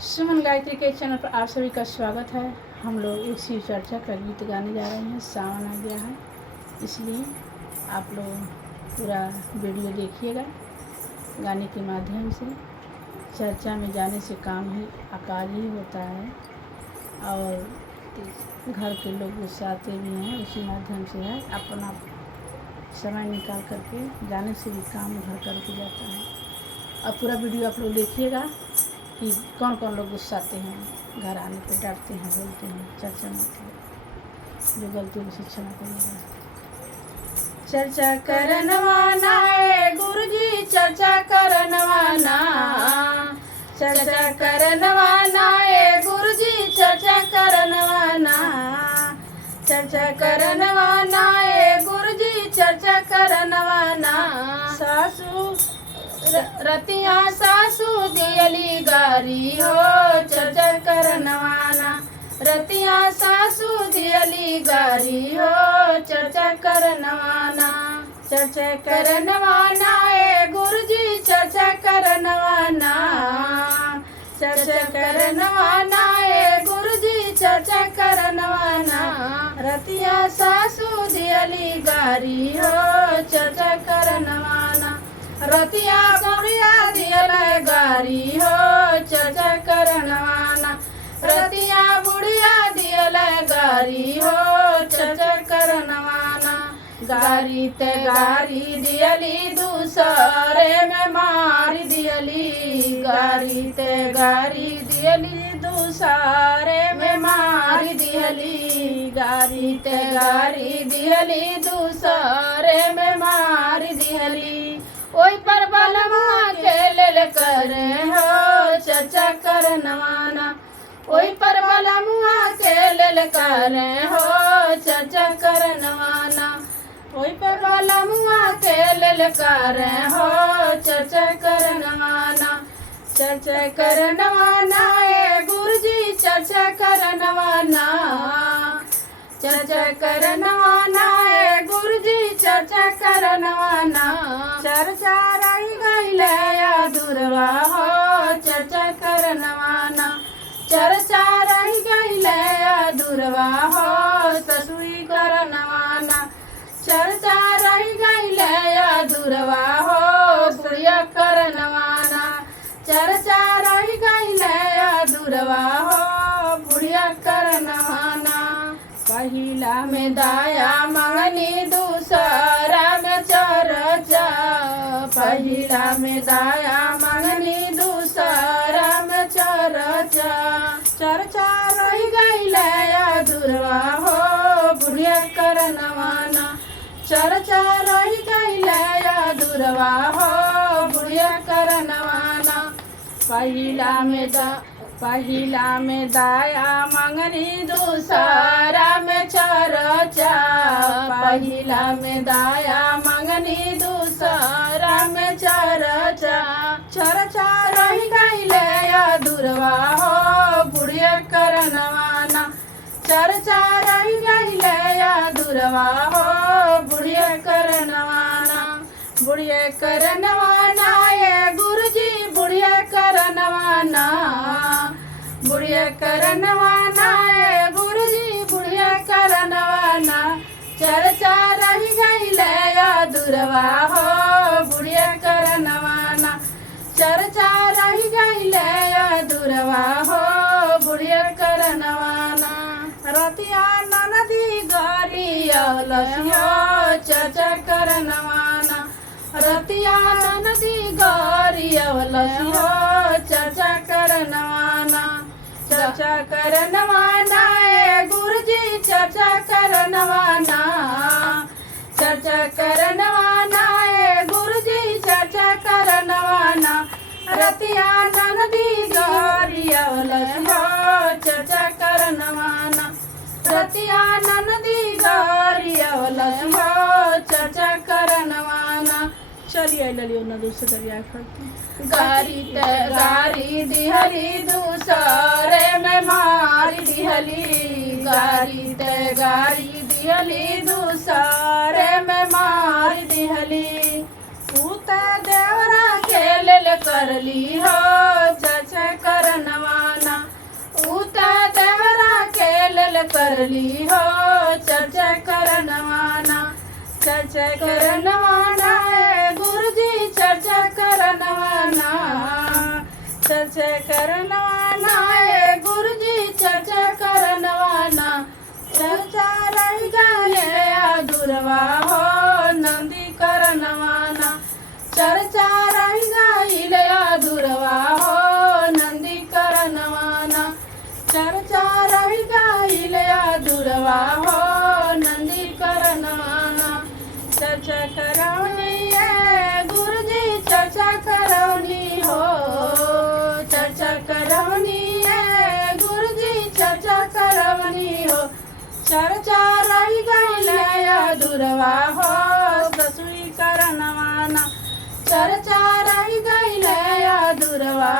सुमन गायत्री के चैनल पर आप सभी का स्वागत है। हम लोग एक शिव चर्चा का गीत गाने जा रहे हैं। सावन आ गया है, इसलिए आप लोग पूरा वीडियो देखिएगा। गाने के माध्यम से चर्चा में जाने से काम ही आकार ही होता है और घर के लोग गुस्साते भी हैं, उसी माध्यम से है। अपना समय निकाल करके जाने से भी काम घर करके जाता है। अब पूरा वीडियो आप लोग देखिएगा कि कौन कौन लोग गुस्साते हैं, घर आने पर डांटते हैं, बोलते हैं, चर्चा में जो गलती उसे क्षमा करिएगा। चर्चा करनवाना है गुरुजी, चर्चा करनवाना, चर्चा करनवाना है गुरुजी, चर्चा करनवाना, चर्चा करनवाना है गुरुजी, चर्चा करनवाना। सासू रतिया सासू दियली गारी हो, चर्चा करनवाना, रतिया सासू दियली गारी हो, चर्चा करनवाना, चर्चा करनवाना ए गुरुजी, चर्चा करनवाना, चर्चा करनवाना ए गुरुजी, चर्चा करनवाना। रतिया सासू दियली गारी हो, चर्चा करनवाना, रतिया बुढ़िया दियल गारी हो, चर्चा करनवाना, रतिया बुढ़िया दियल गारी हो, चर्चा करनवाना। गारी ते गारी दियली दूसरे में मारी दियली, गारी ते गारी दियली दूसरे में मारी दियली, गारी ते गारी दियली दूसरे में मारी दियली। ओई पर बलमा के लेल करे हो, चर्चा करनवाना, ओई पर बलमा के लेल करे हो, चर्चा करनवाना, ओई पर बलमा के लेल करे हो, चर्चा करनवाना, चर्चा करनवाना ए गुरुजी, चर्चा करनवाना, चर्चा करनवाना ए गुरुजी, चर्चा करनवाना। चर्चा रही गईल अधूरवा हो, चर्चा करनवाना, चर्चा रही गईल अधूरवा हो, ससुई करनवाना, चर्चा रही गईल अधूरवा हो, बुढ़िया करनवाना, चर्चा रही गईल अधूरवा हो, बुढ़िया करनवाना। पहिला में दाया मंगनी, दूसरा में चर्चा, पहिला में दाया मंगनी, दूसरा में चर्चा, चर्चा रही गईल अधूरवा हो, बुढ़िया करनवाना, चर्चा रही गईल अधूरवा हो, बुढ़िया करनवाना। पहिला में दाया मंगनी, दूसरा में चर्चा, पहिला में दाया मंगनी, दूसरा में चर्चा, चर्चा रही गईल अधूरवा हो, बुढ़िया करनवाना, चर्चा रही गईल अधूरवा हो, बुढ़िया करनवाना, बुढ़िया करनवाना ए गुरुजी, बुढ़िया करनवाना, बुढ़िया करनवाना ए गुरुजी, बुढ़िया करनवाना। चर्चा रही गईल अधूरवा हो, बुढ़िया करनवाना, चर्चा रही गईल अधूरवा हो, बुढ़िया करनवाना। रतिया ननदी गारी अवलसियो, चर्चा करनवाना, रतिया ननदी गारी अवलसियो, चर्चा करनवाना, चर्चा करनवाना ए गुरुजी, चर्चा करनवाना, चर्चा करनवाना ए गुरुजी, चर्चा करनवाना। रतिया ननदी गारी अवलसियो, चर्चा करनवाना, रतिया ननदी गारी अवलसियो, चर्चा करनवाना। चलिए ललियो न दूसरे दरिया करते। गारी ते गारी दिहली, दूसरे में मारी दिहली, गारी ते गारी दिहली, दूसरे में मारी दिहली। पूत देवरा के लेल करली हो, चर्चा करनवाना, करली हो चर्चा करनवाना चर्चा करनवाना गुरुजी चर्चा करनवाना चर्चा करनवाना गुरुजी चर्चा करनवाना चर्चा रही गए अधूरवा हो नंदी करनवाना चर्चा रही गई अधूरवा हो नंदी करनवाना चर्चा रही गई अधूरवा हो नंदी करनवाना चर्चा करौनी है गुरुजी चर्चा करौनी हो चर्चा करौनी है गुरुजी चर्चा करौनी हो चर्चा रही गई अधूरवा हो ससुई करनवाना चर्चा रही गई अधूरवा